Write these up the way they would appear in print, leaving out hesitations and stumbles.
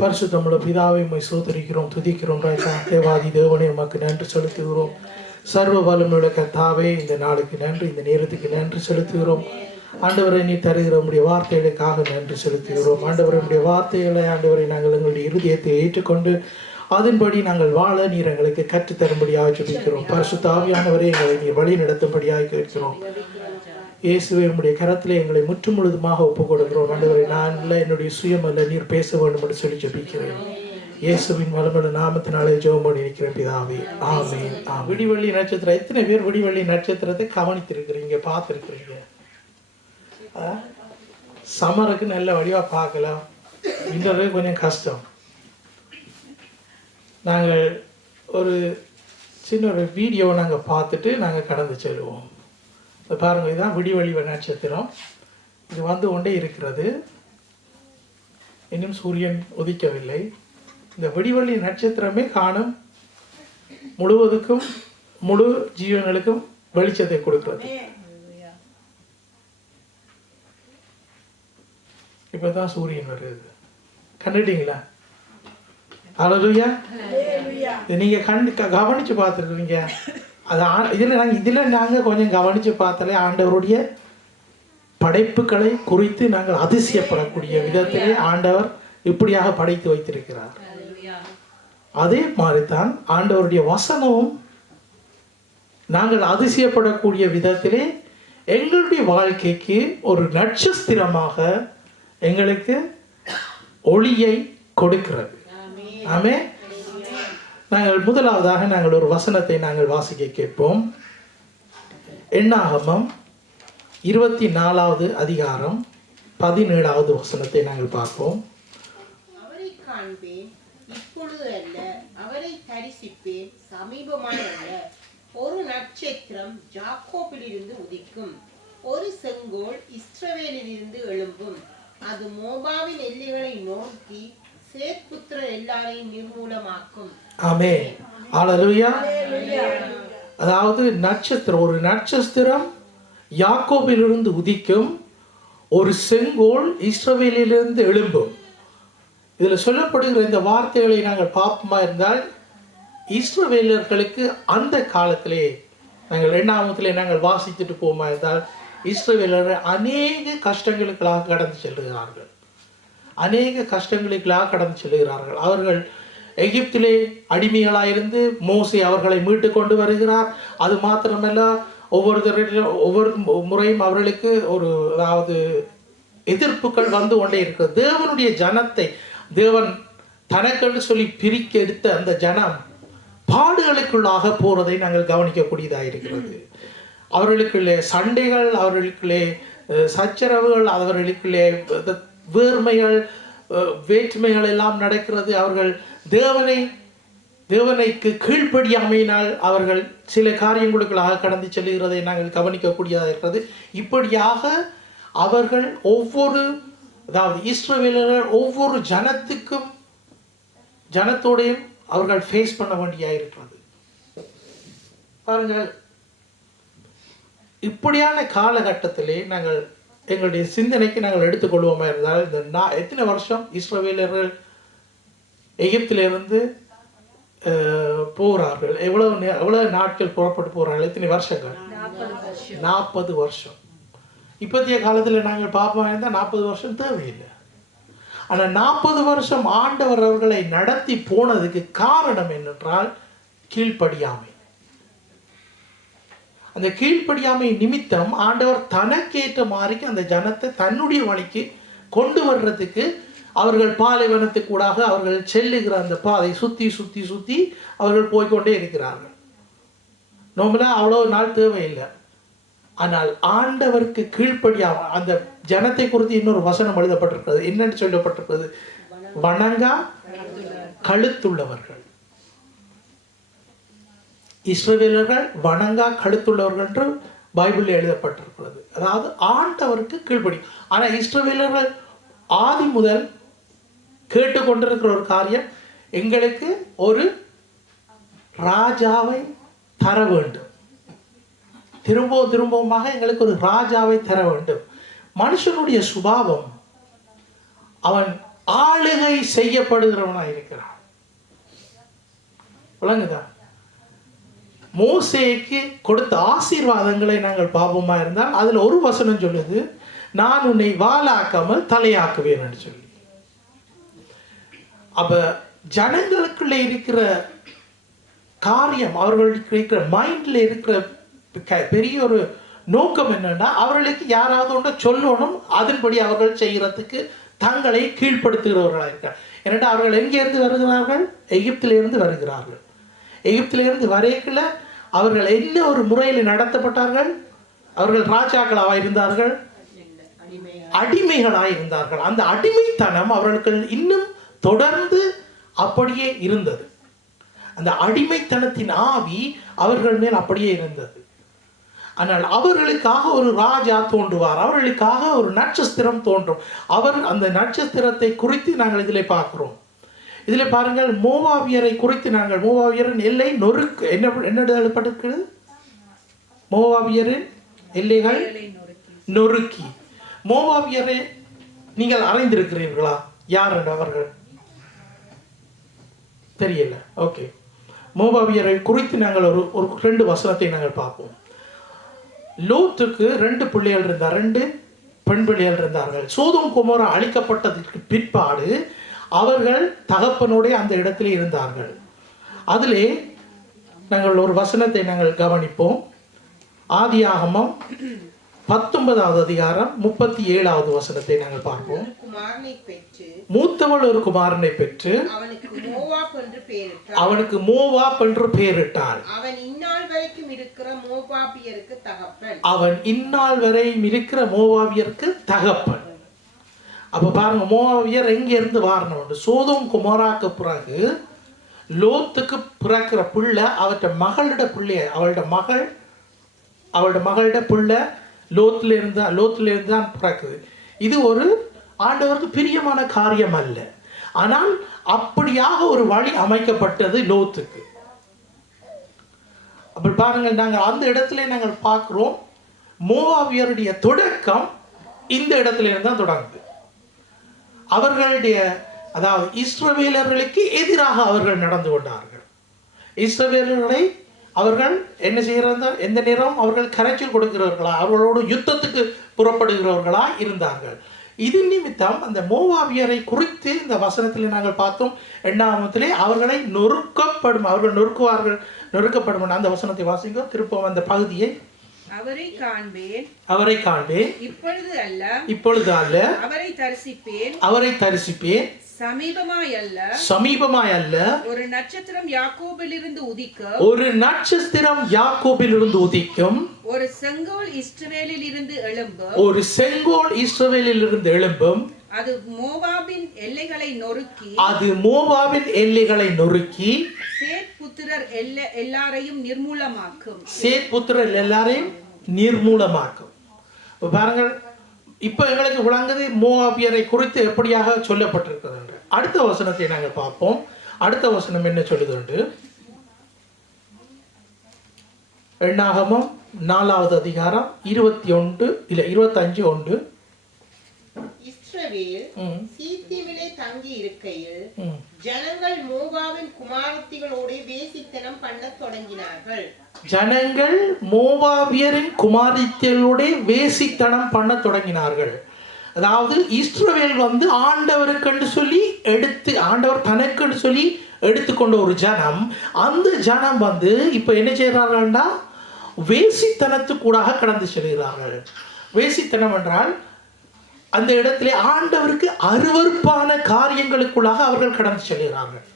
பரிசுத்தமுள்ள பிதாவை உம்மை சோதரிக்கிறோம், துதிக்கிறோம். தேவாதி தேவனே உமக்கு நன்றி செலுத்துகிறோம். சர்வ வல்லமையுள்ள கர்த்தாவே, இந்த நாளுக்கு நன்றி, இந்த நேரத்துக்கு நன்றி செலுத்துகிறோம். ஆண்டவரை நீ தருகிற உடைய வார்த்தைகளுக்காக நன்றி செலுத்துகிறோம். ஆண்டவரை உடைய வார்த்தைகளை ஆண்டவரை நாங்கள் எங்களுடைய இருதயத்தை ஏற்றுக்கொண்டு அதன்படி நாங்கள் வாழ நீர் எங்களுக்கு கற்றுத்தரும்படியாக ஜெபிக்கிறோம். பரிசுத்த ஆவியானவரை எங்களை நீர் வழி நடத்தும்படியாக கேட்கிறோம். இயேசுவே உம்முடைய கரத்திலே எங்களை முற்று முழுதுமாக ஒப்புக் கொடுக்கிறோம். ஆண்டவரை நான் இல்லை, என்னுடைய சுயம் அல்ல, நீர் பேச வேண்டும் என்று சொல்லி ஜெபிக்கிறேன். இயேசுவின் வல்லமையுள்ள நாமத்தினாலே ஜெபம் பண்ணி இருக்கிறேன் பிதாவே, ஆமென். விடிவெள்ளி நட்சத்திரம், எத்தனை பேர் விடிவெள்ளி நட்சத்திரத்தை கவனித்திருக்கிறீங்க, பார்த்துருக்கிறீங்க? சமருக்கு நல்ல வடிவாக பார்க்கலாம், விண்டரு கொஞ்சம் கஷ்டம். நாங்கள் ஒரு சின்ன ஒரு வீடியோவை நாங்கள் பார்த்துட்டு நாங்கள் கடந்து செல்வோம். பாருங்கள், இதுதான் விடிவெளி நட்சத்திரம். இது வந்து கொண்டே இருக்கிறது, இன்னும் சூரியன் உதிக்கவில்லை. இந்த விடிவெளி நட்சத்திரமே காணும் முழுவதுக்கும் முழு ஜீவன்களுக்கும் வெளிச்சத்தை கொடுக்கிறது. இப்பதான் சூரியன் வருது, கண்டுட்டீங்களா? ஹல்லேலூயா. நீங்க கவனிச்சு பார்த்துருக்கீங்க. அது இதில் நாங்கள் கொஞ்சம் கவனித்து பார்த்தாலே ஆண்டவருடைய படைப்புகளை குறித்து நாங்கள் அதிசயப்படக்கூடிய விதத்திலே ஆண்டவர் இப்படியாக படைத்து வைத்திருக்கிறார். அதே மாதிரி தான் ஆண்டவருடைய வசனமும் நாங்கள் அதிசயப்படக்கூடிய விதத்திலே எங்களுடைய வாழ்க்கைக்கு ஒரு நட்சத்திரமாக எங்களுக்கு ஒளியை கொடுக்கிறது. ஆமென். நாங்கள் முதலாவதாக நாங்கள் ஒரு வசனத்தை நாங்கள் வாசிக்க கேட்போம். எண்ணாகமம் 24வது அதிகாரம் 17வது வசனத்தை நாங்கள் பார்ப்போம். அவரை காண்பேன், இப்பொழுது அல்ல, அவரை தரிசிப்பேன், சமீபமாய் அல்ல. ஒரு நட்சத்திரம் யாக்கோபிலிருந்து உதிக்கும், ஒரு செங்கோல் இஸ்ரவேலிலிருந்து எழும்பும். அது மோபாவின் எல்லைகளை நோக்கி சேத்புத்திரர் எல்லாரையும் நிர்மூலமாக்கும். ஆமென். ஹல்லேலூயா. அதாவது நட்சத்திரம், ஒரு நட்சத்திரம் யாக்கோபிலிருந்து உதிக்கும், ஒரு செங்கோல் இஸ்ரவேலிலிருந்து எழும்பும். இதில் சொல்லப்படுகிற இந்த வார்த்தைகளை நாங்கள் பார்ப்போமா இருந்தால், இஸ்ரவேலர்களுக்கு அந்த காலத்திலே நாங்கள் எண்ணாகமத்திலே நாங்கள் வாசித்துட்டு போமா இருந்தால், இஸ்ரவேலர்கள் அநேக கஷ்டங்களுக்காக கடந்து செல்கிறார்கள். அநேக கஷ்டங்களுக்காக கடந்து செல்கிறார்கள். அவர்கள் எகிப்திலே அடிமைகளாயிருந்து மோசே அவர்களை மீட்டு கொண்டு வருகிறார். அது மாத்திரமல்ல, ஒவ்வொரு முறையும் அவர்களுக்கு அதாவது எதிர்ப்புகள் வந்து கொண்டே இருக்கிறது. தேவனுடைய ஜனத்தை தேவன் தனக்கென்று சொல்லி பிரிக்க எடுத்த அந்த ஜனம் பாடுகளுக்குள்ளாக போறதை நாங்கள் கவனிக்கக்கூடியதாக இருக்கிறது. அவர்களுக்குள்ளே சண்டைகள், அவர்களுக்குள்ளே சச்சரவுகள், அவர்களுக்குள்ளே வேர்மைகள், வேற்றுமைகள் எல்லாம் நடக்கிறது. அவர்கள் தேவனைக்கு கீழ்ப்படியாமையினால் அவர்கள் சில காரியங்களுக்குள்ளாக கடந்து செல்கிறதை நாங்கள் கவனிக்கக்கூடியதாக இருக்கிறது. இப்படியாக அவர்கள் அதாவது இஸ்ரவேலர்கள் ஒவ்வொரு ஜனத்தோடையும் அவர்கள் ஃபேஸ் பண்ண வேண்டியாக இருக்கிறது. பாருங்கள், இப்படியான காலகட்டத்திலே நாங்கள் எங்களுடைய சிந்தனைக்கு நாங்கள் எடுத்துக்கொள்வோமா இருந்தால், இந்த எத்தனை வருஷம் இஸ்ரவேலர்கள் எகிப்திலிருந்து போகிறார்கள், எவ்வளவு நாட்கள் புறப்பட்டு போகிறார்கள், எத்தனை வருஷங்கள்? 40 வருஷம். இப்போதைய காலத்தில் நாங்கள் பார்ப்போம் இருந்தால் 40 வருஷம் தேவையில்லை. ஆனால் 40 வருஷம் ஆண்டவர் அவர்களை நடத்தி போனதுக்கு காரணம் என்னென்றால் கீழ்ப்படியாமை. அந்த கீழ்ப்படியாமை நிமித்தம் ஆண்டவர் தனக்கேற்ற மாதிரி அந்த ஜனத்தை தன்னுடைய வழிக்கு கொண்டு வர்றதுக்கு அவர்கள் பாலைவனத்துக்கூடாக அவர்கள் செல்லுகிற அந்த பாதை சுற்றி சுற்றி சுற்றி அவர்கள் போய்கொண்டே இருக்கிறார்கள். நார்மலாக அவ்வளோ நாள் தேவையில்லை. ஆனால் ஆண்டவருக்கு கீழ்ப்படியாம அந்த ஜனத்தை குறித்து இன்னொரு வசனம் எழுதப்பட்டிருக்கிறது. என்னன்னு சொல்லப்பட்டிருக்கிறது? வணங்கா கழுத்துள்ளவர்கள். இஸ்ரவேலர்கள் வணங்கா கழுத்துள்ளவர்கள் என்று பைபிளில் எழுதப்பட்டிருக்கிறது. அதாவது ஆண்டவருக்கு கீழ்ப்படி. ஆனால் இஸ்ரவேலர்கள் ஆதி முதல் கேட்டுக்கொண்டிருக்கிற ஒரு காரியம், எங்களுக்கு ஒரு ராஜாவை தர வேண்டும், திரும்பவுமாக எங்களுக்கு ஒரு ராஜாவை தர வேண்டும். மனுஷனுடைய சுபாவம், அவன் ஆளுகை செய்யப்படுகிறவனாக இருக்கிறான். விளங்குதா? மோசேக்கு கொடுத்த ஆசீர்வாதங்களை நாங்கள் பாபமா இருந்தால் அதுல ஒரு வசனம் சொல்லுது, நான் உன்னை வாலாக்காமல் தலையாக்குவேன் என்று சொல்லி. அப்ப ஜனங்களுக்குள்ள இருக்கிற காரியம், அவர்களுக்கு இருக்கிற மைண்ட்ல இருக்கிற பெரிய ஒரு நோக்கம் என்னன்னா, அவர்களுக்கு யாராவது ஒன்று சொல்லணும், அதன்படி அவர்கள் செய்யறதுக்கு தங்களை கீழ்ப்படுத்துகிறவர்களாக இருக்கிறார். ஏன்னா அவர்கள் எங்கிருந்து வருகிறார்கள்? எகிப்திலிருந்து வருகிறார்கள். எகிப்திலிருந்து வரைக்குள்ள அவர்கள் என்ன ஒரு முறையில் நடத்தப்பட்டார்கள்? அவர்கள் ராஜாக்களாக இருந்தார்கள், அடிமைகளாக இருந்தார்கள். அந்த அடிமைத்தனம் அவர்களுக்கு இன்னும் தொடர்ந்து அப்படியே இருந்தது. அந்த அடிமைத்தனத்தின் ஆவி அவர்கள் மேல் அப்படியே இருந்தது. ஆனால் அவர்களுக்காக ஒரு ராஜா தோன்றுவார், அவர்களுக்காக ஒரு நட்சத்திரம் தோன்றும். அவர் அந்த நட்சத்திரத்தை குறித்து நாங்கள் இதில் பார்க்கிறோம். இதில் பாருங்கள், மோவாபியரை குறித்து நாங்கள், மோவாபியரின் எல்லை நொறுக்கு என்ன எழுதப்பட்டிருக்கிறது? மோவாபியரின் எல்லைகள் நொறுக்கி. மோவாபியரை நீங்கள் அறிந்திருக்கிறீர்களா? யார் அவர்கள்? தெரியல. ஓகே, மோவாபியரை குறித்து நாங்கள் ஒரு 2 வசனத்தை நாங்கள் பார்ப்போம். லோத்துக்கு 2 பிள்ளைகள் இருந்தார், 2 பெண் பிள்ளைகள் இருந்தார்கள். சோதோம் கொமோரா அழிக்கப்பட்டதற்கு பிற்பாடு அவர்கள் தகப்பனோட அந்த இடத்திலே இருந்தார்கள். அதிலே நாங்கள் ஒரு வசனத்தை நாங்கள் கவனிப்போம். ஆதியாகமம் 19வது அதிகாரம் 37வது வசனத்தை நாங்கள் பார்ப்போம். மூத்தவள் ஒரு குமாரனை பெற்று அவனுக்கு மோவாப் என்று பெயரிட்டாள். அவன் இந்நாள் வரைக்கும் இருக்கிற மோவாபியருக்கு தகப்பன். அப்ப பாருங்க, மோவாபியர் எங்க இருந்து வாரணும்? சோதோம் குமாராக்கு பிறகு லோத்துக்கு பிறக்கிற பிள்ளை அவருடைய மகளிட பிள்ளைய, அவளுடைய மகளிட பிள்ளை லோத்துல இருந்து தான் பிறக்குது. இது ஒரு ஆண்டவருக்கு பிரியமான காரியம் அல்ல. ஆனால் அப்படியாக ஒரு வழி அமைக்கப்பட்டது லோத்துக்கு. அப்படி பாருங்கள், நாங்கள் அந்த இடத்துல நாங்கள் பார்க்கிறோம், மோவாபியருடைய தொடக்கம் இந்த இடத்துல இருந்து தான் தொடங்குது. அவர்களுடைய, அதாவது இஸ்ரவேலர்களுக்கு எதிராக அவர்கள் நடந்து கொண்டார்கள். இஸ்ரவேலர்களை அவர்கள் என்ன செய்கிறார்கள்? எந்த நேரம் அவர்கள் கரைச்சல் கொடுக்கிறவர்களா, அவர்களோடு யுத்தத்துக்கு புறப்படுகிறவர்களா இருந்தார்கள். இது நிமித்தம் அந்த மோவாபியரை குறித்து இந்த வசனத்தில் நாங்கள் பார்த்தோம். 8ஆமத்திலே அவர்களை அவர்கள் நொறுக்கப்படும். அந்த வசனத்தை வாசிங்க திருப்பம், அந்த பகுதியை. அவரை காண்பேன் இப்பொழுது அல்ல, அவரை தரிசிப்பேன் சமீபமாய் அல்ல. ஒரு நட்சத்திரம் யாக்கோபிலிருந்து உதிக்கும், ஒரு செங்கோல் இஸ்ரவேலிலிருந்து எழும்பும். அது மோவாபின் எல்லைகளை நொறுக்கி சேத் புத்திரர் எல்லாரையும் நிர்மூலமாக்கும். பாருங்கள், இப்ப எங்களுக்கு விளங்குது மோவாபியரை குறித்து எப்படியாக சொல்லப்பட்டிருக்கிறது என்று. அடுத்த வசனத்தை நாங்கள் பார்ப்போம். அடுத்த வசனம் என்ன சொல்லுது? எண்ணாகமம் 4வது அதிகாரம் 25:1. இஸ்ரவேல் சீத்திமிலே தங்கி இருக்கையில் ஜனங்கள் மோவாபின் குமாரத்திகளோடு வேசித்தனம் பண்ணத் தொடங்கினார்கள். ஜனங்கள் மோவாபியரின் குமாரத்திகளோடு வேசித்தனம் பண்ண தொடங்கினார்கள். அதாவது இஸ்ரவேல் ஆண்டவருக்கென்று சொல்லி ஆண்டவர் தனக்கென்று சொல்லி எடுத்துக்கொண்ட ஒரு ஜனம். அந்த ஜனம் இப்ப என்ன செய்கிறார்கள்னா வேசித்தனத்துக்கூடாக கடந்து செல்கிறார்கள். வேசித்தனம் என்றால் அந்த இடத்திலே ஆண்டவருக்கு அருவருப்பான காரியங்களுக்குள்ளாக அவர்கள் கடந்து செல்கிறார்கள்.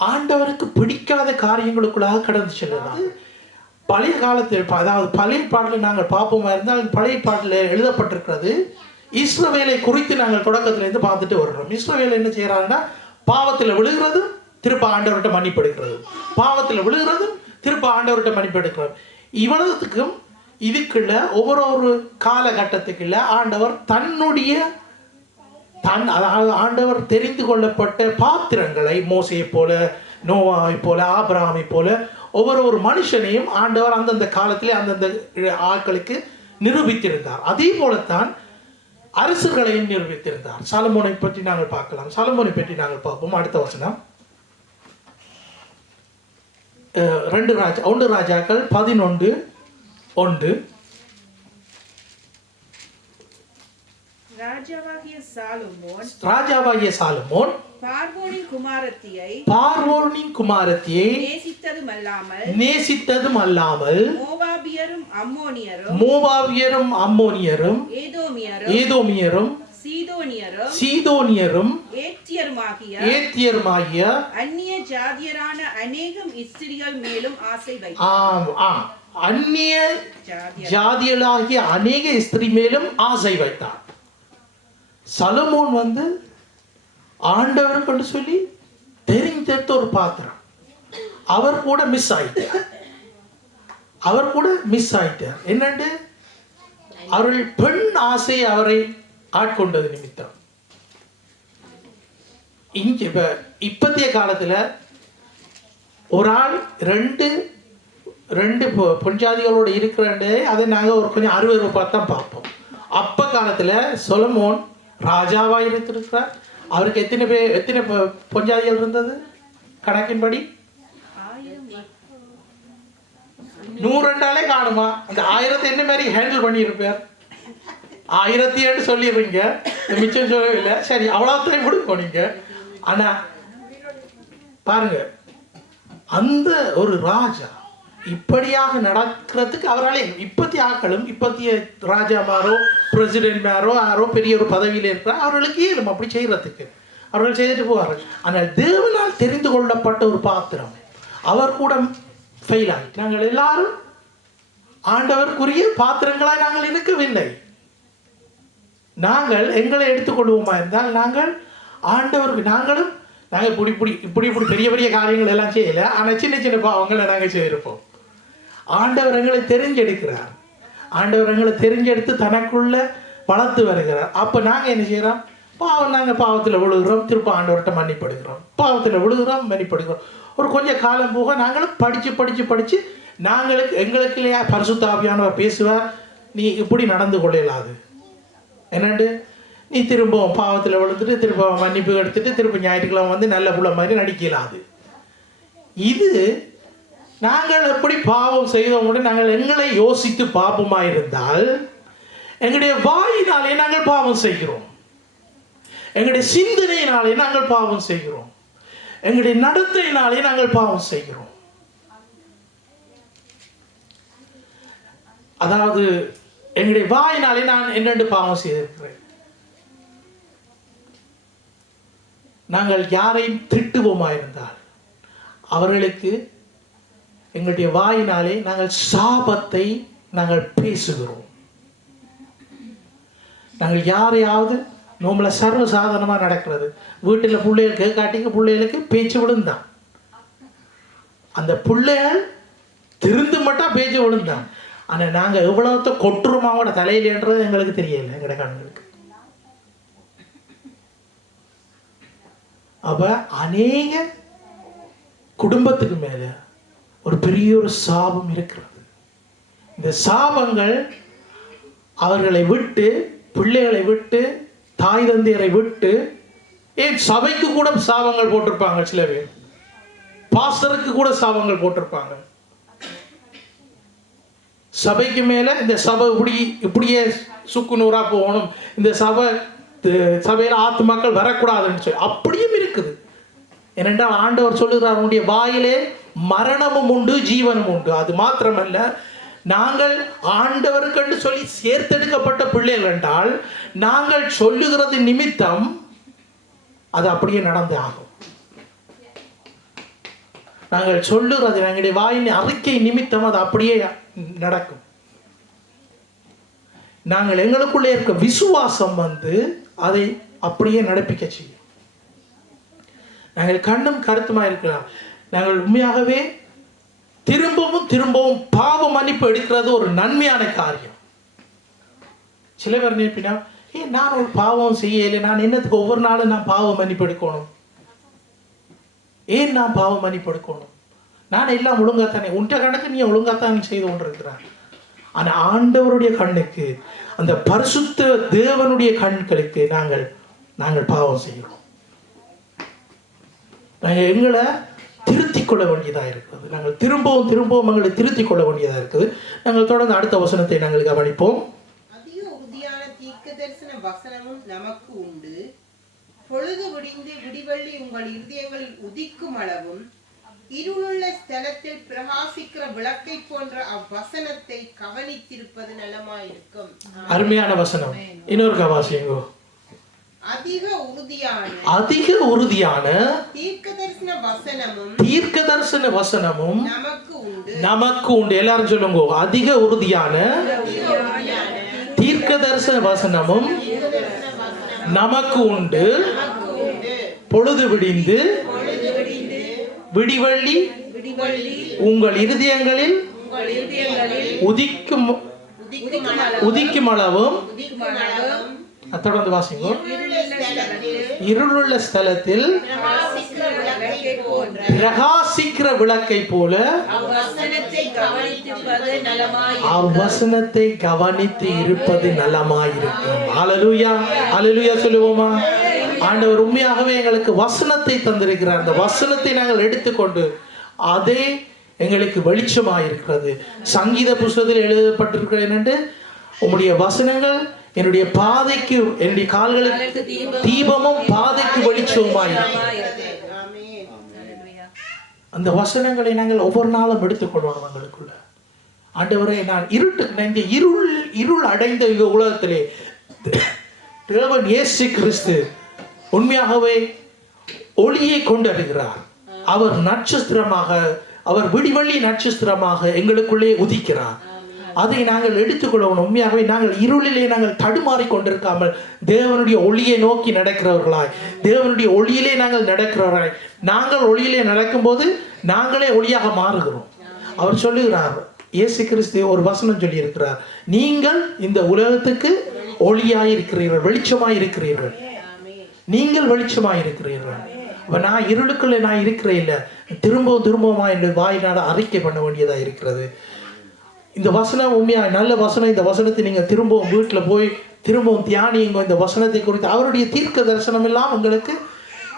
ஆண்டவருக்கு பிடிக்காத காரியங்களுக்குள்ளாக கடந்து செல்கிறார்கள். பழைய காலத்தில், அதாவது பழைய பாட்டில் நாங்கள் பார்ப்போமா இருந்தால், பழைய பாட்டில் எழுதப்பட்டிருக்கிறது. இஸ்ரவேலை குறித்து நாங்கள் தொடக்கத்திலிருந்து பார்த்துட்டு வர்றோம். இஸ்ரவேல் என்ன செய்யறாங்கன்னா, பாவத்தில் விழுகிறதும் திருப்ப ஆண்டவர்கிட்ட மன்னிப்பு எடுக்கிறது, பாவத்தில் விழுகிறதும் திருப்ப ஆண்டவர்கிட்ட மன்னிப்பு எடுக்கிறது. இவ்வளவுக்கும் இதுக்குள்ள ஒவ்வொரு காலகட்டத்துக்குள்ள ஆண்டவர் அதாவது ஆண்டவர் தெரிந்து கொள்ளப்பட்ட பாத்திரங்களை, மோசையை போல, நோவாவை போல, ஆபிரகாமை போல ஒவ்வொரு மனுஷனையும் ஆண்டவர் அந்தந்த காலத்திலே அந்தந்த ஆட்களுக்கு நிரூபித்திருந்தார். அதே போலத்தான் அரசர்களையும் நிரூபித்திருந்தார். சாலமோனை பற்றி நாங்கள் பார்க்கலாம். சாலமோனை பற்றி நாங்கள் பார்ப்போம். அடுத்த வசனம் 1 ராஜாக்கள் 11:1. ராஜாவாகிய சாலமோன் பார்வோனின் குமாரத்தியை நேசித்ததும் அல்லாமல் மோவாபியரும் அம்மோனியரும் ஏதோமியரும் சீதோனியரும் ஏத்தியருமாகிய அந்நிய ஜாதியரான அநேகம் ஸ்திரீகள் மேலும் ஆசை வைத்தார். அந்நிய ஜாதியலாகிய அநேக ஸ்திரீ மேலும் ஆசை வைத்தார். சலமோன் ஆண்டவர் கொண்டு சொல்லி தெரிந்தெடுத்த ஒரு பாத்திரம். அவர் கூட மிஸ் ஆயிட்டார். என்னண்டு அவர்கள் பெண் ஆசை அவரை ஆட்கொண்டது நிமித்தம். இப்பத்திய காலத்துல ஒரு ஆள் ரெண்டு பொஞ்சாதிகளோடு இருக்கிற அதை நாங்கள் ஒரு கொஞ்சம் அருவருப்பாக தான் பார்ப்போம். அப்ப காலத்துல சொலமோன் ராஜாவா இருந்திருக்கிறார். அவருக்கு எத்தனை பொஞ்சாதிகள் இருந்தது? கணக்கின்படி 102 காணுமா? அந்த 1000 என்ன மாதிரி ஹேண்டில் பண்ணி இருப்பார்? 1007 சொல்லிடுறீங்க, மிச்சம் சொல்லவில்லை. சரி, அவ்வளோத்தையும் கொடுக்கும் நீங்க. ஆனா பாருங்க, அந்த ஒரு ராஜா இப்படியாக நடக்கிறதுக்கு அவரால் இப்பத்திய ஆக்களும் இப்பத்திய ராஜாமாரோ பிரசிடென்ட் மாரோ யாரோ பெரிய ஒரு பதவியில் இருக்கிறார், அவர்களுக்கு ஏழும் அப்படி செய்யறதுக்கு. அவர்கள் செய்துட்டு போவார்கள். ஆனால் தேவனால் தெரிந்து கொள்ளப்பட்ட ஒரு பாத்திரம் அவர் கூட ஃபெயில் ஆகிட்டு. நாங்கள் எல்லாரும் ஆண்டவருக்குரிய பாத்திரங்களாய் நாங்கள் இருக்கவில்லை. நாங்கள் எங்களை எடுத்துக்கொள்வோமா இருந்தால் நாங்கள் ஆண்டவருக்கு நாங்கள் இப்படி பெரிய பெரிய காரியங்கள் எல்லாம் செய்யலை. ஆனால் சின்ன சின்ன பாவங்களை நாங்கள் செய்திருப்போம். ஆண்டவர் எங்களை தெரிஞ்செடுக்கிறார். ஆண்டவர் எங்களை தெரிஞ்செடுத்து தனக்குள்ள வளர்த்து வருகிறார். அப்போ நாங்கள் என்ன செய்கிறோம்? நாங்கள் பாவத்தில் விழுகிறோம், திரும்ப ஆண்டவர்கிட்ட மன்னிப்படுகிறோம். பாவத்தில் விழுகிறோம், மன்னிப்படுகிறோம். ஒரு கொஞ்சம் காலம் போக நாங்களும் படித்து எங்களுக்கு இல்லையா பரிசுத்த ஆவியானவர் பேசுவார், நீ இப்படி நடந்து கொள்ளலாது. என்னண்டு நீ திரும்ப பாவத்தில் விழுந்துட்டு திரும்ப மன்னிப்பு எடுத்துட்டு திரும்ப ஞாயிற்றுக்கிழமை நல்ல புள்ள மாதிரி நடிக்கலாது. இது நாங்கள் எப்படி பாவம் செய்தோம் நாங்கள் எங்களை யோசித்து பாப்பமா இருந்தால் எங்களுடைய வாயினாலே நாங்கள் பாவம் செய்கிறோம், எங்களுடைய சிந்தனையினாலே நாங்கள் பாவம் செய்கிறோம், எங்களுடைய நடத்தையினாலே நாங்கள் பாவம் செய்கிறோம். அதாவது எங்களுடைய வாயினாலே நான் என்னென்று பாவம் செய்திருக்கிறேன். நாங்கள் யாரையும் திட்டுவோமா இருந்தால் அவர்களுக்கு எங்களுடைய வாயினாலே நாங்கள் சாபத்தை நாங்கள் பேசுகிறோம். நாங்கள் யாரையாவது நம்மள சர்வசாதாரணமாக நடக்கிறது. வீட்டில் பிள்ளைகளுக்கு காட்டிங்க, பிள்ளைகளுக்கு பேச்சு விழுந்தான். அந்த பிள்ளைகள் திருந்து மட்டும் பேச்சு விழுந்தான். ஆனால் நாங்கள் எவ்வளோத்த கொட்டுருமாவோட தலையிலன்றது எங்களுக்கு தெரியல, எங்களோட கண்களுக்கு. அப்ப அநேக குடும்பத்துக்கு மேல ஒரு பெரிய ஒரு சாபம் இருக்கிறது. இந்த சாபங்கள் அவர்களை விட்டு, பிள்ளைகளை விட்டு, தாய் தந்தையரை விட்டு, ஏன் சபைக்கு கூட சாபங்கள் போட்டிருப்பாங்க. சில பேர் பாஸ்டருக்கு கூட சாபங்கள் போட்டிருப்பாங்க. சபைக்கு மேல இந்த சபை இப்படியே சுக்குநூறா போகணும், இந்த சபையில ஆத்துமாக்கள் வரக்கூடாதுன்னு சொல்லி அப்படியும் இருக்குது. ஏனென்றால் ஆண்டவர் சொல்லுகிறார், உன்னுடைய வாயிலே மரணமும் உண்டு ஜீவனும் உண்டு. அது மாத்திரமல்ல, நாங்கள் ஆண்டவருக்கு சொல்லி சேர்த்தெடுக்கப்பட்ட பிள்ளைகள் என்றால் நாங்கள் சொல்லுகிறது நிமித்தம் அது அப்படியே நடந்து ஆகும். நாங்கள் சொல்லுகிறது எங்களுடைய வாயின் அறிக்கை நிமித்தம் அது அப்படியே நடக்கும். நாங்கள் எங்களுக்குள்ளே இருக்க விசுவாசம் அதை அப்படியே நடப்பிக்க செய்யும். நாங்கள் கண்ணும் கருத்துமா இருக்கலாம். நாங்கள் உண்மையாகவே திரும்பவும் பாவ மன்னிப்பு எடுக்கிறது ஒரு நன்மையான காரியம். சில பேர் நினைப்பினா, நான் ஒரு பாவம் செய்யலை, நான் என்னத்துக்கு ஒவ்வொரு நாளும் நான் பாவ மன்னிப்பு எடுக்கணும்? ஏன் நான் பாவ மன்னிப்பு எடுக்கணும்? நான் எல்லாம் ஒழுங்காத்தானே, உன்ட்ட கணக்கு நீ ஒழுங்காத்தான் செய்து கொண்டிருக்கிறான். ஆனா ஆண்டவருடைய கண்ணுக்கு, அந்த பரிசுத்த தேவனுடைய கண்களுக்கு நாங்கள் பாவம் செய்கிறோம். நாங்கள் எங்களை திருத்திக் கொள்ள வேண்டியதாக இருக்கிறது. நாங்கள் திரும்பவும் எங்களை திருத்திக் கொள்ள வேண்டியதாக இருக்குது. நாங்கள் தொடர்ந்து அடுத்த வசனத்தை நாங்கள் கவனிப்போம். அதிக உறுதியான தீர்க்கதரிசன வசனமும் நமக்கு உண்டு. பொழுது விடிந்து விடிவெள்ளி உங்கள் இருதயங்களில் உதிக்கும் அளவும் இருளுள்ள ஸ்தலத்தில் பிரகாசிக்கிற விளக்கை போன்ற அவ்வசனத்தை கவனித்திருப்பது நலமாயிருக்கும். அருமையான வசனம். இன்னொரு வாசிங்கோ. அதிக உறுதியான தீர்க்கதரிசன வசனமும் நமக்கு உண்டு. எல்லாரும் சொல்லுங்க, அதிக உறுதியான தீர்க்கதரிசன வசனமும் நமக்கு உண்டு. பொழுது விடிந்து விடிவெள்ளி உங்கள் இருதயங்களில் உதிக்கும் அளவும், தொடர்ந்து வாசிங்க, இருளுள்ள ஸ்தலத்தில் பிரகாசிக்கிற விளக்கை போல அவ்வசனத்தை கவனித்து இருப்பது நலமாயிருக்கும். ஹல்லேலூயா, ஹல்லேலூயா சொல்லுவோமா? ஆண்டவர் உண்மையாகவே எங்களுக்கு வசனத்தை தந்திருக்கிறார். அந்த வசனத்தை நாங்கள் எடுத்துக்கொண்டு அதே எங்களுக்கு வெளிச்சமாயிருக்கிறது. சங்கீத புஸ்தகத்தில் எழுதப்பட்டிருக்கிறது என்னென்று, உம்முடைய வசனங்கள் என்னுடைய பாதைக்கு, என்னுடைய கால்களுக்கு தீபமும் பாதைக்கு வெளிச்சமாயிருக்கிறது. அந்த வசனங்களை நாங்கள் ஒவ்வொரு நாளும் எடுத்துக்கொள்ளணும் எங்களுக்குள்ள. ஆண்டவரே, நான் இந்த இருள் அடைந்த இந்த உலகத்திலே தேவன் இயேசு கிறிஸ்து உண்மையாகவே ஒளியை கொண்டிருக்கிறார். அவர் நட்சத்திரமாக, அவர் விடிவெள்ளி நட்சத்திரமாக எங்களுக்குள்ளே உதிக்கிறார். அதை நாங்கள் எடுத்துக்கொள்ளணும். உண்மையாகவே நாங்கள் இருளிலே நாங்கள் தடுமாறி கொண்டிருக்காமல் தேவனுடைய ஒளியை நோக்கி நடக்கிறவர்களாய், தேவனுடைய ஒளியிலே நாங்கள் நடக்கிறவர்களாய், நாங்கள் ஒளியிலே நடக்கும்போது நாங்களே ஒளியாக மாறுகிறோம். அவர் சொல்லுகிறார், இயேசு கிறிஸ்து ஒரு வசனம் சொல்லி இருக்கிறார், நீங்கள் இந்த உலகத்துக்கு ஒளியாயிருக்கிறீர்கள், வெளிச்சமாயிருக்கிறீர்கள். நீங்கள் வெளிச்சமாயிருக்கிறீர்கள். நான் இருளுக்குள்ளே நான் இருக்கிறேன் இல்லை, திரும்பவுமா என்று வாயினால அறிக்கை பண்ண வேண்டியதாக இருக்கிறது. இந்த வசனம் உண்மையாக நல்ல வசனம். இந்த வசனத்தை நீங்கள் திரும்பவும் வீட்டில் போய் திரும்பவும் தியானியுங்க. இந்த வசனத்தை குறித்து அவருடைய தீர்க்க தரிசனம் எல்லாம் உங்களுக்கு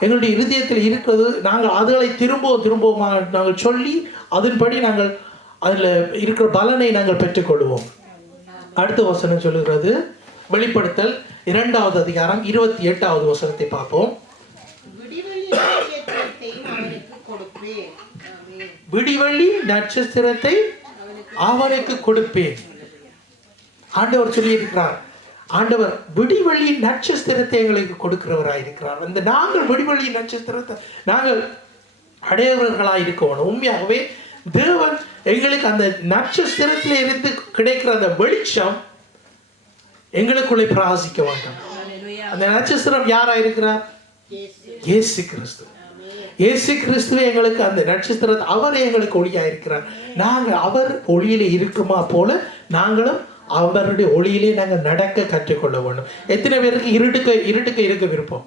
எங்களுடைய இருதயத்தில் இருக்கிறது. நாங்கள் அதுகளை திரும்பவும் நாங்கள் சொல்லி அதன்படி நாங்கள் அதில் இருக்கிற பலனை நாங்கள் பெற்றுக்கொள்வோம். அடுத்த வசனம் சொல்லுகிறது, வெளிப்படுத்தல் 2வது அதிகாரம் 28வது வசனத்தை பார்ப்போம். விடிவெள்ளி நட்சத்திரத்தை அவனுக்கு கொடுப்பேன். ஆண்டவர் சொல்லி இருக்கிறார். ஆண்டவர் விடிவெள்ளி நட்சத்திரத்தை எங்களுக்கு கொடுக்கிறவராயிருக்கிறார். அந்த நாங்கள் விடிவெள்ளி நட்சத்திரத்தை நாங்கள் அடையவர்களாக இருக்கணும். உண்மையாகவே தேவன் எங்களுக்கு அந்த நட்சத்திரத்தில் இருந்து கிடைக்கிற அந்த வெளிச்சம் எங்களுக்குள்ளே பிரகாசிக்க வேண்டும். அந்த நட்சத்திரம் யாரா இருக்கிறார்? இயேசு கிறிஸ்து. இயேசு கிறிஸ்துவே எங்களுக்கு அந்த நட்சத்திரத்தை, அவரே எங்களுக்கு ஒளியா இருக்கிறார். நாங்கள் அவர் ஒளியிலே இருக்குமா போல நாங்களும் அவருடைய ஒளியிலே நாங்கள் நடக்க கற்றுக்கொள்ள வேண்டும். எத்தனை பேருக்கு இருட்டுக்கு இருக்க விருப்பம்?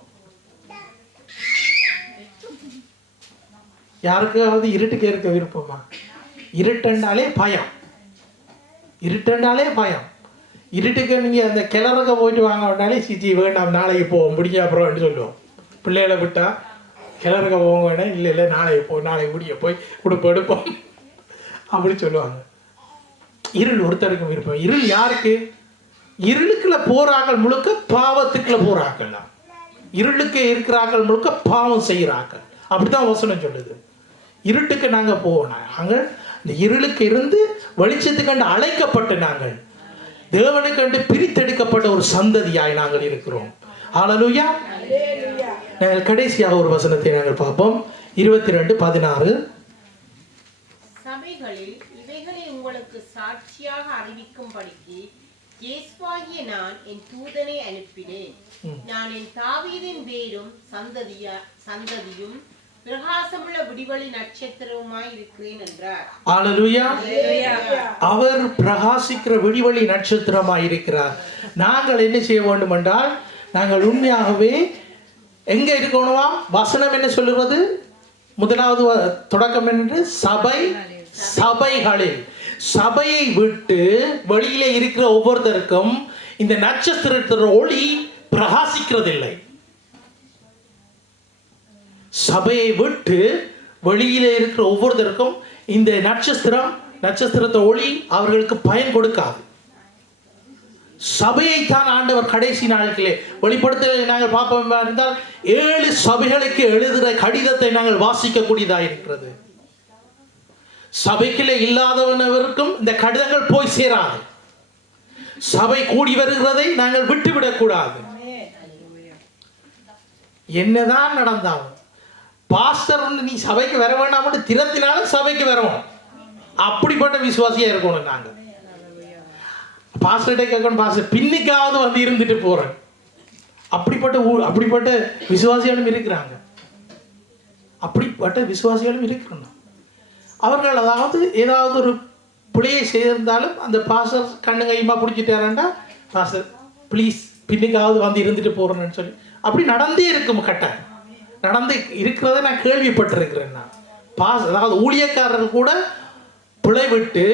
யாருக்காவது இருட்டுக்கு இருக்க விருப்பமா? இருட்டண்டாலே பயம். இருட்டுக்கு நீங்க அந்த கிளறுக்க போயிட்டு வாங்க வேண்டாலே, சிச்சி வேண்டாம் நாளைக்கு போவோம் முடிஞ்ச அப்புறம் சொல்லுவோம். பிள்ளைகளை விட்டா கிளறுக்க போக வேண்டாம், இல்லை நாளைக்கு முடிய போய் உடுப்பு எடுப்போம் அப்படி சொல்லுவாங்க. இருள் ஒருத்தருக்கு விருப்பம். இருள் யாருக்கு? இருளுக்குள்ள போறார்கள் முழுக்க பாவத்துக்குள்ள போறார்கள். இருளுக்கு இருக்கிறார்கள் முழுக்க பாவம் செய்கிறார்கள். அப்படித்தான் வசனம் சொல்லுது. இருட்டுக்கு நாங்கள் போவோம். நாங்கள் இந்த இருளுக்கு இருந்து வெளிச்சத்துக்கண்டு அழைக்கப்பட்டு நாங்கள் தேவனுக்கண்டு பிரித்தெடுக்கப்பட்ட ஒரு சந்ததியாய் நாங்கள் இருக்கிறோம். ஹல்லேலூயா. நாங்கள் கடைசியாக ஒரு வசனத்தை நாங்கள் பார்ப்போம். 22:16. சபைகளில் இவைகளை உங்களுக்கு சாட்சியாக அறிவிக்கும்படிக்கு இயேசுவாகிய நான் என் தூதனை அனுப்பினேன். நான் என் தாவீதின் வேரும் சந்ததியும் பிரகாசமுள்ள விடிவெளி நட்சத்திரமாய் இருக்கிறேன் என்றார். ஹல்லேலூயா. அவர் பிரகாசிக்கிற விடிவெளி நட்சத்திரமாய் இருக்கிறார். நாங்கள் என்ன செய்ய வேண்டும் என்றால், நாங்கள் உண்மையாகவே எங்க இருக்கணுமா? வசனம் என்ன சொல்லுவது? முதலாவது தொடக்கம் என்று சபைகளில். சபையை விட்டு வெளியிலே இருக்கிற ஒவ்வொருத்தருக்கும் இந்த நட்சத்திரத்தின் ஒளி பிரகாசிக்கிறதில்லை. சபையை விட்டு வெளியிலே இருக்கிற ஒவ்வொருத்தருக்கும் இந்த நட்சத்திரத்தை ஒளி அவர்களுக்கு பயன் கொடுக்காது. சபையைத்தான் ஆண்டவர் கடைசி நாட்களிலே வெளிப்படுத்தலை நாங்கள் பார்ப்போம் என்றால் 7 சபைகளுக்கு எழுதுகிற கடிதத்தை நாங்கள் வாசிக்கக்கூடியதாக இருக்கிறது. சபைக்குள்ளே இல்லாதவனவருக்கும் இந்த கடிதங்கள் போய் சேராது. சபை கூடி வருகிறதை நாங்கள் விட்டுவிடக்கூடாது. என்னதான் நடந்தாலும் பாஸ்டர் நீ சபைக்கு வர வேண்டாம் திறத்தினாலும் சபைக்கு வரணும். அப்படிப்பட்ட விசுவாசியா இருக்கணும். நாங்கள் பாஸ்டர்கிட்ட கேட்கணும், பாஸ்டர் பின்னிக்காவது வந்து இருந்துட்டு போறேன். அப்படிப்பட்ட விசுவாசிகளும் இருக்கிறாங்க. அப்படிப்பட்ட விசுவாசிகளும் இருக்கிறாங்க. அவர்கள் ஏதாவது ஒரு பிழையை செய்திருந்தாலும் அந்த பாஸ்டர் கண்ணு கையுமா பிடிச்சிட்டாரண்டா, பாஸ்டர் ப்ளீஸ் பின்னுக்காவது வந்து இருந்துட்டு போறேன்னு சொல்லி அப்படி நடந்தே இருக்கும். கட்டாயம் நடந்து இருக்கிறத நான் கேள்விப்பட்டிருக்கிறேன். நான் அதாவது ஊழியக்காரர்கள் கூட பிழை விட்டு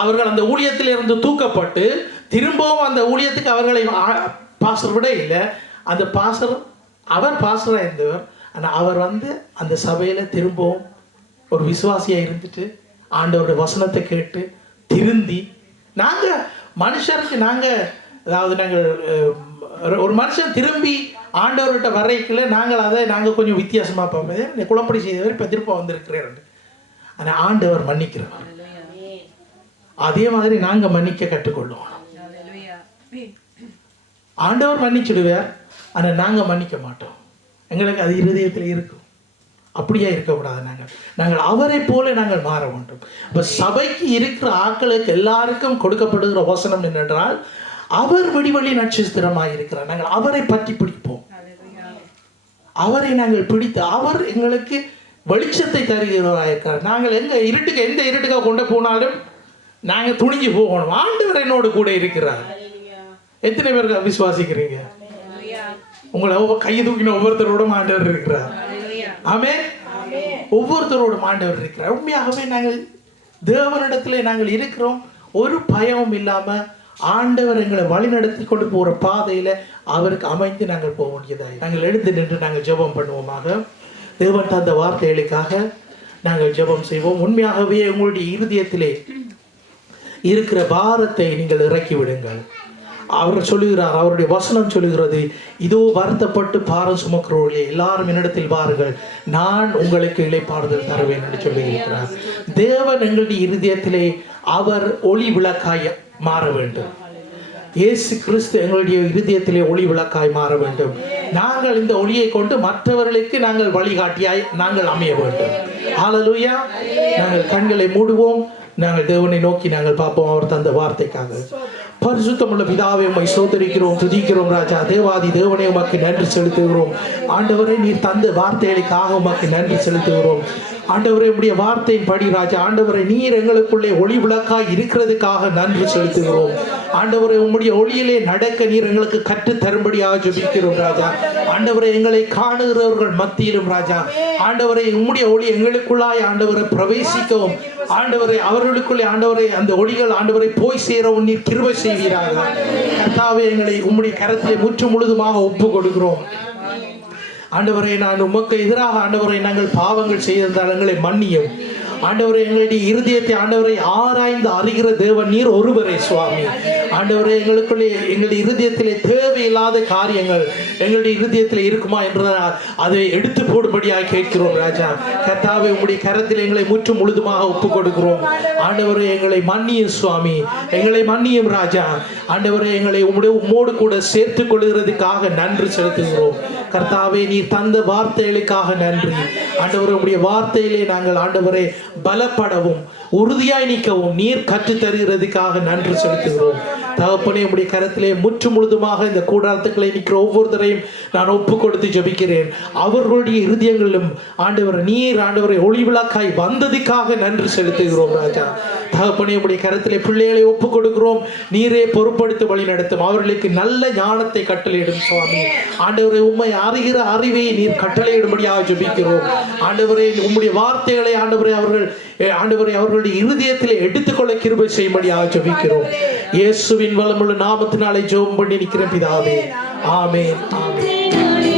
அவர்கள் அந்த ஊழியத்திலிருந்து தூக்கப்பட்டு திரும்பவும் அந்த ஊழியத்துக்கு அவர்களை பாஸ்டர் விட இல்லை. அந்த அவர் பாஸ்டராக இருந்தவர். ஆனால் அவர் அந்த சபையில் திரும்பவும் ஒரு விசுவாசியாக இருந்துட்டு ஆண்டவருடைய வசனத்தை கேட்டு திருந்தி நாங்கள் மனுஷருக்கு நாங்கள் ஒரு மனுஷன் திரும்பி ஆண்டவர்கிட்ட வரைக்குள்ள நாங்கள் கொஞ்சம் வித்தியாசமாக பார்ப்போம். குழப்படி செய்தவர் இப்போ திரும்ப வந்திருக்கிறேன். ஆனால் ஆண்டவர் மன்னிக்கிறவர். அதே மாதிரி நாங்கள் மன்னிக்க கற்றுக்கொள்ளுவோம். ஆண்டவர் மன்னிச்சிடுவார், ஆனால் நாங்கள் மன்னிக்க மாட்டோம். எங்களுக்கு அது இருதயத்தில் இருக்கும். அப்படியே இருக்கக்கூடாது. நாங்கள் அவரை போல நாங்கள் மாற வேண்டும். இப்போ சபைக்கு இருக்கிற ஆட்களுக்கு எல்லாருக்கும் கொடுக்கப்படுகிற வசனம் என்னென்றால், அவர் விடிவெளி நட்சத்திரமாக இருக்கிறார். நாங்கள் அவரை பற்றி பிடிப்போம். அவரை நாங்கள் பிடித்து அவர் எங்களுக்கு வெளிச்சத்தை தருகிறவராக இருக்கிறார். நாங்கள் எந்த இருட்டுக்காக கொண்டு போனாலும் நாங்கள் துணிஞ்சு போகணும். ஆண்டவர் என்னோடு கூட இருக்கிறார். எத்தனை பேர் விசுவாசிக்கிறீங்க? உங்களை கையை தூக்கின ஒவ்வொருத்தரோடும் ஆண்டவர் இருக்கிறார். ஆமென். ஒவ்வொருத்தரோடும் ஆண்டவர் இருக்கிறார். உண்மையாகவே நாங்கள் தேவனிடத்திலே நாங்கள் இருக்கிறோம். ஒரு பயமும் இல்லாமல் ஆண்டவர் எங்களை வழி நடத்தி கொண்டு போகிற பாதையில் அவருக்கு அமைந்து நாங்கள் போக முடியதாய். நாங்கள் எழுந்து நின்று நாங்கள் ஜெபம் பண்ணுவோமாக. தேவன் தந்த வார்த்தைகளுக்காக நாங்கள் ஜெபம் செய்வோம். உண்மையாகவே உங்களுடைய இருதயத்திலே இருக்கிற பாரத்தை நீங்கள் இறக்கி விடுங்கள். அவர் சொல்லுகிறார், அவருடைய வசனம் சொல்லுகிறது, இதோ வருத்தப்பட்டு பாரம் சுமக்கிறவர்களே எல்லாரும் என்னிடத்தில் வாருங்கள், நான் உங்களுக்கு இளைப்பாறுதல் தருவேன் என்று சொல்லியிருக்கிறார். தேவன் எங்களுடைய இருதயத்திலே அவர் ஒளி விளக்காய் மாற வேண்டும். இயேசு கிறிஸ்து எங்களுடைய இருதயத்திலே ஒளி விளக்காய் மாற வேண்டும். நாங்கள் இந்த ஒளியை கொண்டு மற்றவர்களுக்கு நாங்கள் வழிகாட்டியாய் நாங்கள் அமைய வேண்டும். ஹல்லேலூயா. நாங்கள் கண்களை மூடுவோம். நாங்கள் தேவனை நோக்கி நாங்கள் பார்ப்போம். அவர் தந்த வார்த்தைக்காக. பரிசுத்தமுள்ள பிதாவே, உம்மை ஸ்தோத்திரிக்கிறோம், துதிக்கிறோம் ராஜா. தேவாதி தேவனே, உமக்கு நன்றி செலுத்துகிறோம். ஆண்டவரே, நீர் தந்த வார்த்தைகளுக்காக உமக்கு நன்றி செலுத்துகிறோம். ஆண்டவரே, உம்முடைய வார்த்தையின் படி ராஜா, ஆண்டவரே, நீர் எங்களுக்குள்ளே ஒளி விளக்காய் இருக்கிறதுக்காக நன்றி செலுத்துகிறோம். ஆண்டவரே, உம்முடைய ஒளியிலே நடக்க நீர் எங்களுக்கு கற்றுத் தரும்படியாக ஜெபிக்கிறோம் ராஜா. ஆண்டவரே, எங்களை காணுகிறவர்கள் மத்தியிலும் ராஜா, ஆண்டவரே, உம்முடைய ஒளி எங்களுக்குள்ளாய் ஆண்டவரை பிரவேசிக்கவும், ஆண்டவரை அவர்களுக்குள்ளே ஆண்டவரை அந்த ஒளிகள் ஆண்டவரை போய் சேரவும் நீர் கிருபை செய்வீராக. கர்த்தாவே, எங்களை உம்முடைய கரத்திலே முற்று முழுதுமாக ஒப்பு கொடுக்கிறோம். ஆண்டவரை, நான் உமக்கு எதிராக ஆண்டவரை நாங்கள் பாவங்கள் செய்திருந்தால் எங்களை மன்னியும். ஆண்டவரை, எங்களுடைய இருதயத்தை ஆண்டவரை ஆராய்ந்து அறிகிற தேவன் நீர் ஒருவரே சுவாமி. ஆண்டவரை, எங்களுக்குள்ளே எங்களுடைய இருதயத்திலே தேவையில்லாத காரியங்கள் எங்களுடைய இருதயத்தில் இருக்குமா என்ற அதை எடுத்து போடும்படியாக கேட்கிறோம் ராஜா. கர்த்தாவே, உம்முடைய கரத்தில் எங்களை முற்று முழுதுமாக ஒப்பு கொடுக்கிறோம். ஆண்டவரை, எங்களை மன்னியும் சுவாமி, எங்களை மன்னியும் ராஜா. ஆண்டவரை, எங்களை உம்மோடு கூட சேர்த்து கொள்கிறதுக்காக நன்றி செலுத்துகிறோம். கர்த்தாவே, நீர் தந்த வார்த்தைகளுக்காக நன்றி. ஆண்டவரை, உம்முடைய வார்த்தையிலே நாங்கள் ஆண்டவரை பலப்படவும் உறுதியாய் நிற்கவும் நீர் கற்றுத் தருகிறதுக்காக நன்றி செலுத்துகிறோம். தகப்பனே, உம்முடைய கரத்திலே முற்று முழுதுமாக இந்த கூடாரத்துக்களை நிற்கிற ஒவ்வொருத்தரையும் நான் ஒப்பு கொடுத்து ஜெபிக்கிறேன். அவர்களுடைய இருதயங்களிலும் ஆண்டவர் நீர் ஆண்டவரை ஒளி விளக்காய் வந்ததுக்காக நன்றி செலுத்துகிறோம் ராஜா. தகப்பனே, உம்முடைய கரத்திலே பிள்ளைகளை ஒப்பு கொடுக்கிறோம். நீரே பொறுப்படுத்தி வழி நடத்தும். அவர்களுக்கு நல்ல ஞானத்தை கட்டளையிடும் சுவாமி. ஆண்டவரை, உம்மை அறிகிற அறிவை நீர் கட்டளையிடும்படியாக ஜெபிக்கிறோம். ஆண்டவரே, உம்முடைய வார்த்தைகளை ஆண்டவரை அவர்கள் ஆண்டவரை அவர்களுடைய இருதயத்தில் எடுத்துக்கொள்ள கிருபை செய்யும்படியாக ஜெபிக்கிறோம். இயேசுவின் வல்லமுள்ள நாமத்தினாலே ஜெபம் பண்ணி நிற்கிற பிதாவே, ஆமென், ஆமென்.